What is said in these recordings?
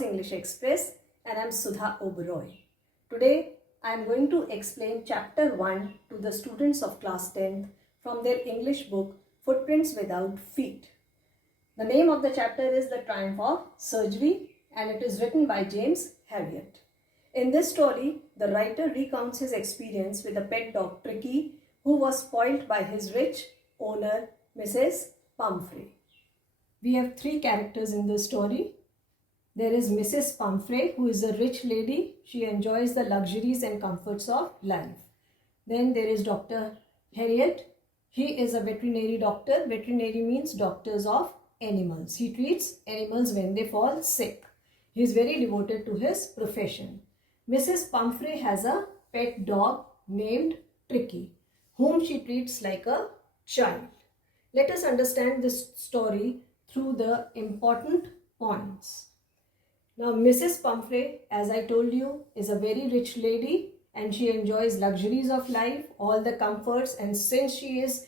Oz English Express, and I am Sudha Oberoi. Today I am going to explain chapter 1 to the students of class 10th from their English book Footprints Without Feet. The name of the chapter is The Triumph of Surgery, and it is written by James Herriot. In this story, the writer recounts his experience with a pet dog Tricky, who was spoilt by his rich owner Mrs. Pumphrey. We have three characters in this story. There is Mrs. Pumphrey, who is a rich lady. She enjoys the luxuries and comforts of life. Then there is Dr. Herriot. He is a veterinary doctor. Veterinary means doctors of animals. He treats animals when they fall sick. He is very devoted to his profession. Mrs. Pumphrey has a pet dog named Tricky, whom she treats like a child. Let us understand this story through the important points. Now, Mrs. Pumphrey, as I told you, is a very rich lady and she enjoys luxuries of life, all the comforts, and since she is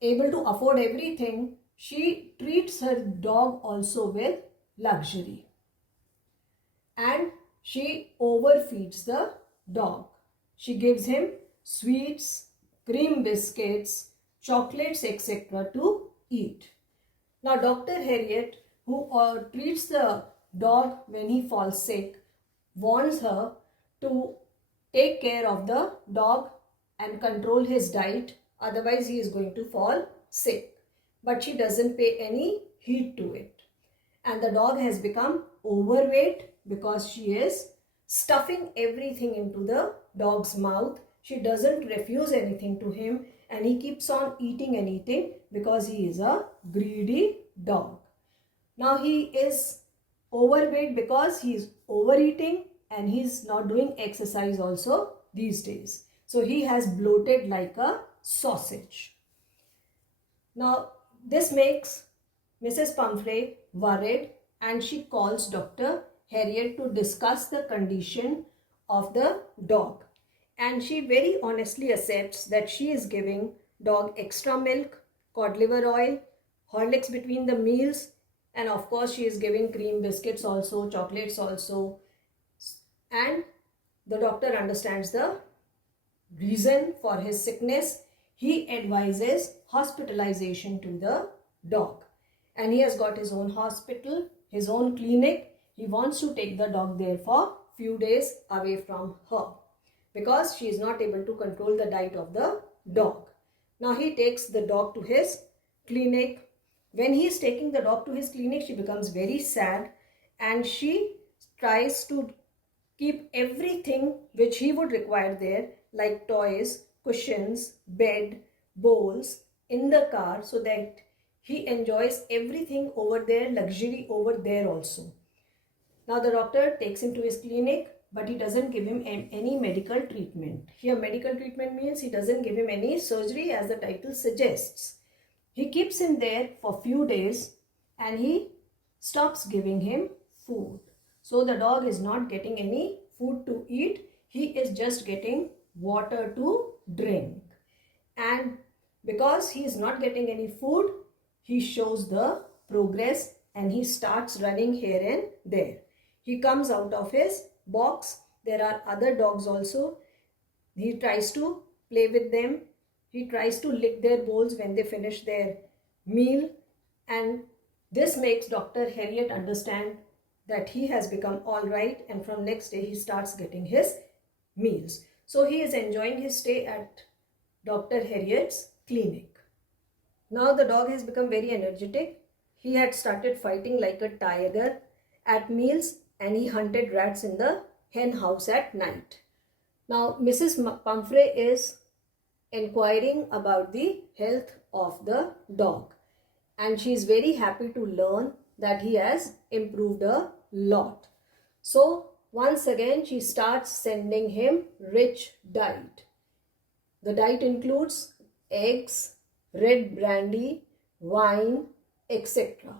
able to afford everything, she treats her dog also with luxury. And she overfeeds the dog. She gives him sweets, cream biscuits, chocolates, etc. to eat. Now, Dr. Herriot, who treats the dog when he falls sick, warns her to take care of the dog and control his diet, otherwise he is going to fall sick. But she doesn't pay any heed to it. And the dog has become overweight because she is stuffing everything into the dog's mouth. She doesn't refuse anything to him and he keeps on eating and eating because he is a greedy dog. Now he is overweight because he is overeating and he is not doing exercise also these days. So he has bloated like a sausage. Now this makes Mrs. Pumphrey worried and she calls Dr. Herriot to discuss the condition of the dog. And she very honestly accepts that she is giving dog extra milk, cod liver oil, Horlicks between the meals, and of course she is giving cream biscuits also, chocolates also. And the doctor understands the reason for his sickness. He advises hospitalization to the dog. And he has got his own hospital, his own clinic. He wants to take the dog there for few days away from her, because she is not able to control the diet of the dog. Now he takes the dog to his clinic. When he is taking the dog to his clinic, she becomes very sad and she tries to keep everything which he would require there, like toys, cushions, bed, bowls, in the car, so that he enjoys everything over there, luxury over there also. Now the doctor takes him to his clinic, but he doesn't give him any medical treatment. Here medical treatment means he doesn't give him any surgery, as the title suggests. He keeps him there for few days and he stops giving him food. So the dog is not getting any food to eat. He is just getting water to drink. And because he is not getting any food, he shows the progress and he starts running here and there. He comes out of his box. There are other dogs also. He tries to play with them. He tries to lick their bowls when they finish their meal. And this makes Dr. Herriot understand that he has become all right, and from next day he starts getting his meals. So he is enjoying his stay at Dr. Herriot's clinic. Now the dog has become very energetic. He had started fighting like a tiger at meals and he hunted rats in the hen house at night. Now Mrs. Pumphrey is inquiring about the health of the dog and she is very happy to learn that he has improved a lot. So once again she starts sending him rich diet. The diet includes eggs, red brandy, wine, etc.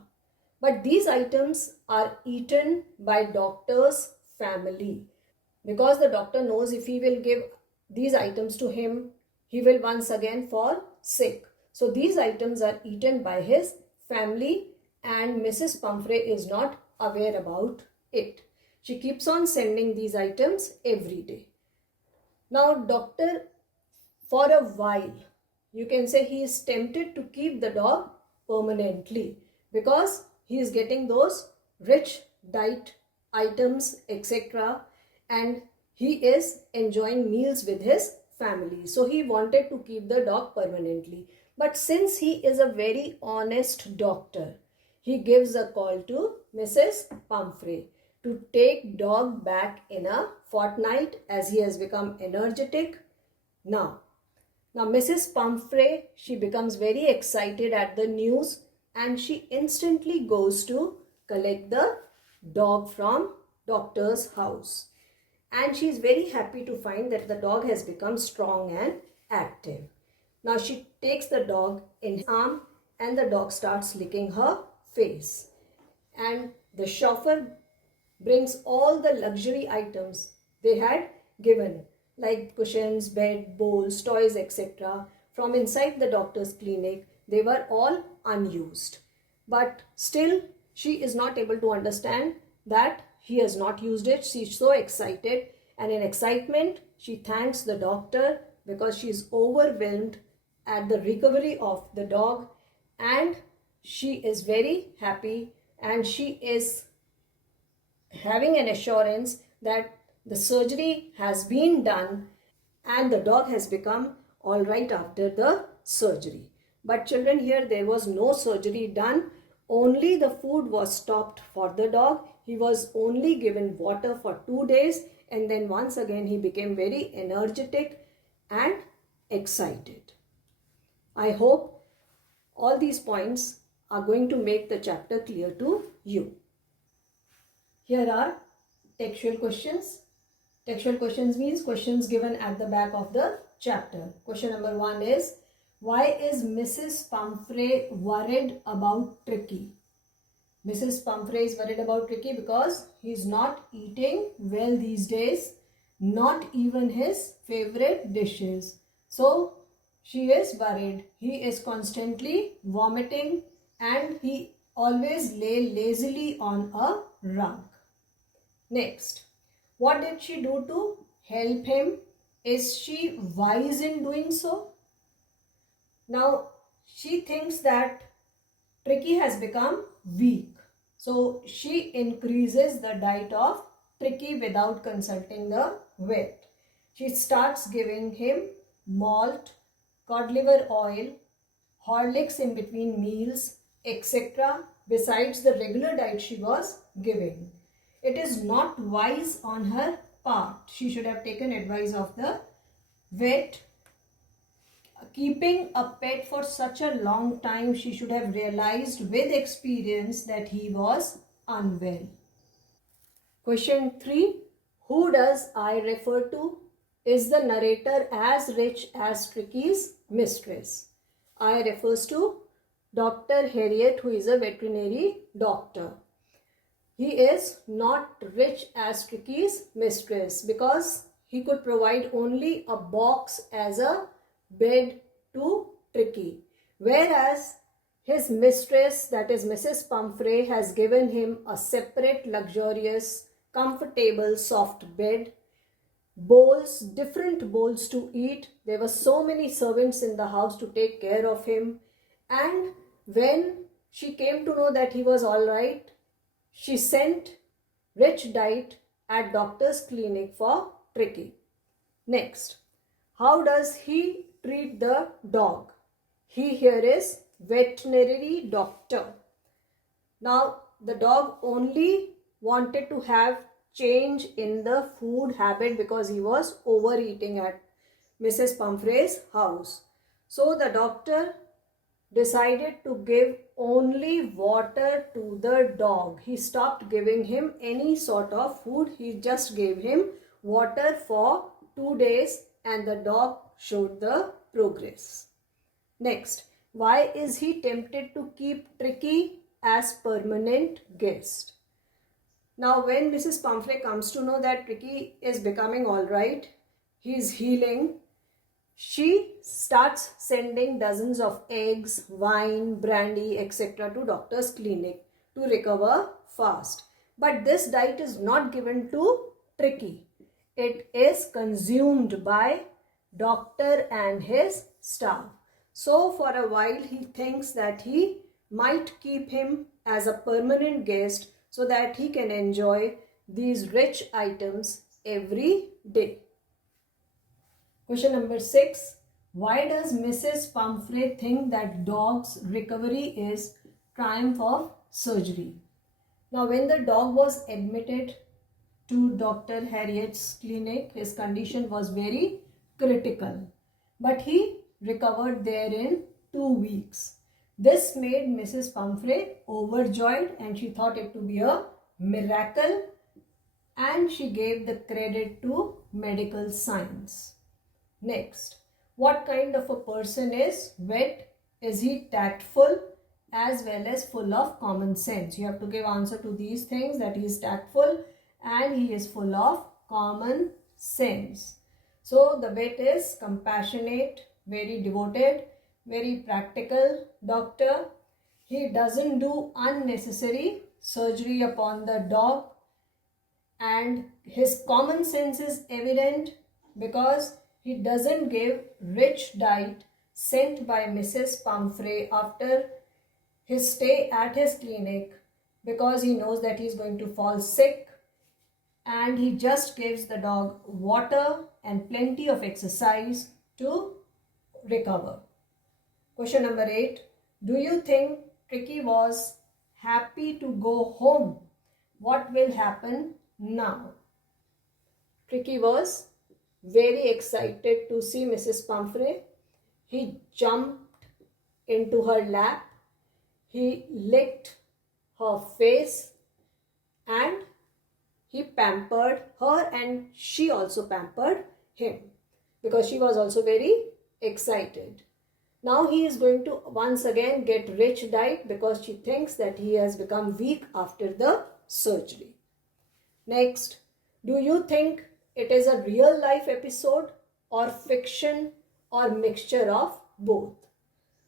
But these items are eaten by doctor's family, because the doctor knows if he will give these items to him, he will once again fall sick. So these items are eaten by his family and Mrs. Pumphrey is not aware about it. She keeps on sending these items every day. Now, doctor, for a while, you can say he is tempted to keep the dog permanently because he is getting those rich diet items, etc. And he is enjoying meals with his family. So he wanted to keep the dog permanently. But since he is a very honest doctor, he gives a call to Mrs. Pumphrey to take dog back in a fortnight as he has become energetic now. Now Mrs. Pumphrey, she becomes very excited at the news and she instantly goes to collect the dog from doctor's house. And she is very happy to find that the dog has become strong and active. Now she takes the dog in her arm and the dog starts licking her face. And the chauffeur brings all the luxury items they had given, like cushions, bed, bowls, toys, etc. from inside the doctor's clinic. They were all unused. But still, she is not able to understand that he has not used it. She is so excited, and in excitement, she thanks the doctor because she is overwhelmed at the recovery of the dog, and she is very happy and she is having an assurance that the surgery has been done and the dog has become all right after the surgery. But children, here there was no surgery done. Only the food was stopped for the dog. He was only given water for 2 days and then once again he became very energetic and excited. I hope all these points are going to make the chapter clear to you. Here are textual questions. Textual questions means questions given at the back of the chapter. Question number 1 is, why is Mrs. Pumphrey worried about Tricky? Mrs. Pumphrey is worried about Tricky because he is not eating well these days, not even his favorite dishes. So she is worried. He is constantly vomiting and he always lay lazily on a rug. Next, what did she do to help him? Is she wise in doing so? Now, she thinks that Tricky has become weak. So, she increases the diet of Tricky without consulting the vet. She starts giving him malt, cod liver oil, Horlicks in between meals, etc. besides the regular diet she was giving. It is not wise on her part. She should have taken advice of the vet. Keeping a pet for such a long time, she should have realized with experience that he was unwell. Question 3. Who does I refer to? Is the narrator as rich as Tricky's mistress? I refers to Dr. Harriet, who is a veterinary doctor. He is not rich as Tricky's mistress because he could provide only a box as a bed to Tricky. Whereas his mistress, that is Mrs. Pumphrey, has given him a separate, luxurious, comfortable, soft bed, bowls, different bowls to eat. There were so many servants in the house to take care of him. And when she came to know that he was all right, she sent rich diet at doctor's clinic for Tricky. Next, how does he treat the dog? He here is veterinary doctor. Now, the dog only wanted to have change in the food habit because he was overeating at Mrs. Pumphrey's house. So, the doctor decided to give only water to the dog. He stopped giving him any sort of food. He just gave him water for 2 days and the dog showed the progress. Next, why is he tempted to keep Tricky as permanent guest? Now, when Mrs. Pumphrey comes to know that Tricky is becoming all right, he is healing, she starts sending dozens of eggs, wine, brandy, etc. to doctor's clinic to recover fast. But this diet is not given to Tricky. It is consumed by doctor and his staff. So for a while he thinks that he might keep him as a permanent guest so that he can enjoy these rich items every day. Question number 6. Why does Mrs. Pumphrey think that dog's recovery is triumph of surgery? Now when the dog was admitted to Dr. Harriet's clinic, his condition was very critical. But he recovered there in 2 weeks. This made Mrs. Pumphrey overjoyed and she thought it to be a miracle, and she gave the credit to medical science. Next, what kind of a person is Vet? Is he tactful as well as full of common sense? You have to give answer to these things, that he is tactful and he is full of common sense. So the Vet is compassionate, very devoted, very practical doctor. He doesn't do unnecessary surgery upon the dog, and his common sense is evident because he doesn't give rich diet sent by Mrs. Pumphrey after his stay at his clinic, because he knows that he is going to fall sick, and he just gives the dog water and plenty of exercise to recover. Question number 8. Do you think Tricky was happy to go home? What will happen now? Tricky was very excited to see Mrs. Pumphrey. He jumped into her lap. He licked her face and he pampered her, and she also pampered him because she was also very excited. Now he is going to once again get rich diet because she thinks that he has become weak after the surgery. Next, do you think it is a real life episode or fiction or mixture of both?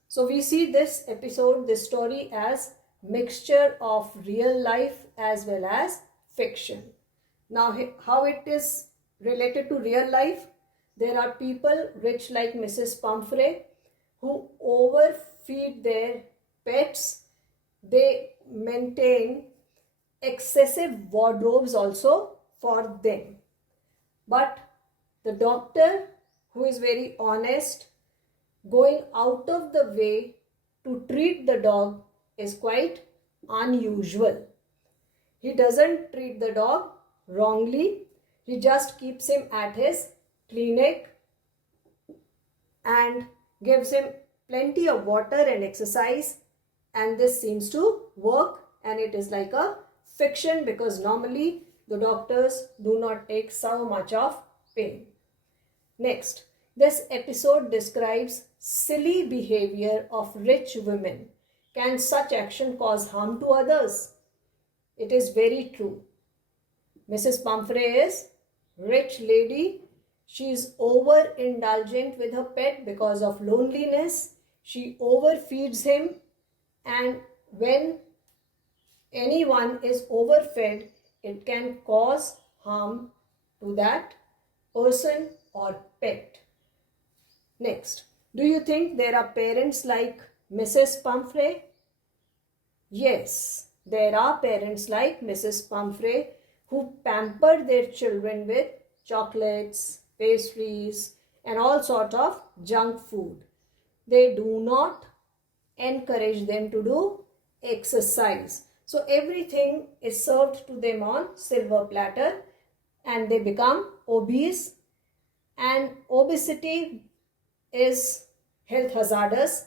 So we see this episode, this story, as mixture of real life as well as fiction. Now how it is related to real life? There are people rich like Mrs. Pumphrey who overfeed their pets. They maintain excessive wardrobes also for them. But the doctor, who is very honest, going out of the way to treat the dog, is quite unusual. He doesn't treat the dog wrongly. He just keeps him at his clinic and gives him plenty of water and exercise, and this seems to work, and it is like a fiction because normally the doctors do not take so much of pain. Next, this episode describes silly behavior of rich women. Can such action cause harm to others? It is very true. Mrs. Pumphrey is rich lady. She is overindulgent with her pet because of loneliness. She overfeeds him, and when anyone is overfed, it can cause harm to that person or pet. Next, do you think there are parents like Mrs. Pumphrey? Yes, there are parents like Mrs. Pumphrey who pamper their children with chocolates, pastries, and all sort of junk food. They do not encourage them to do exercise. So everything is served to them on silver platter, and they become obese, and obesity is health hazardous,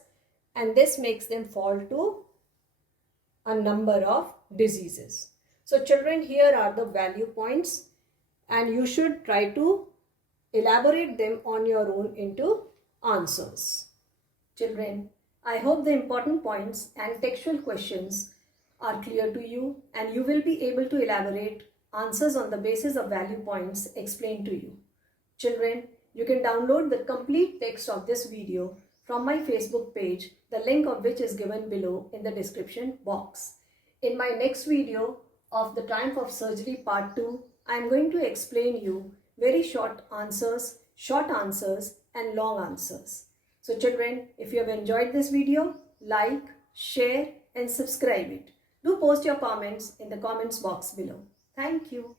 and this makes them fall to a number of diseases. So children, here are the value points, and you should try to elaborate them on your own into answers. Children, I hope the important points and textual questions are clear to you, and you will be able to elaborate answers on the basis of value points explained to you. Children, you can download the complete text of this video from my Facebook page, the link of which is given below in the description box. In my next video of the Triumph of Surgery Part 2, I am going to explain you very short answers, and long answers. So children, if you have enjoyed this video, like, share and subscribe it. Do post your comments in the comments box below. Thank you.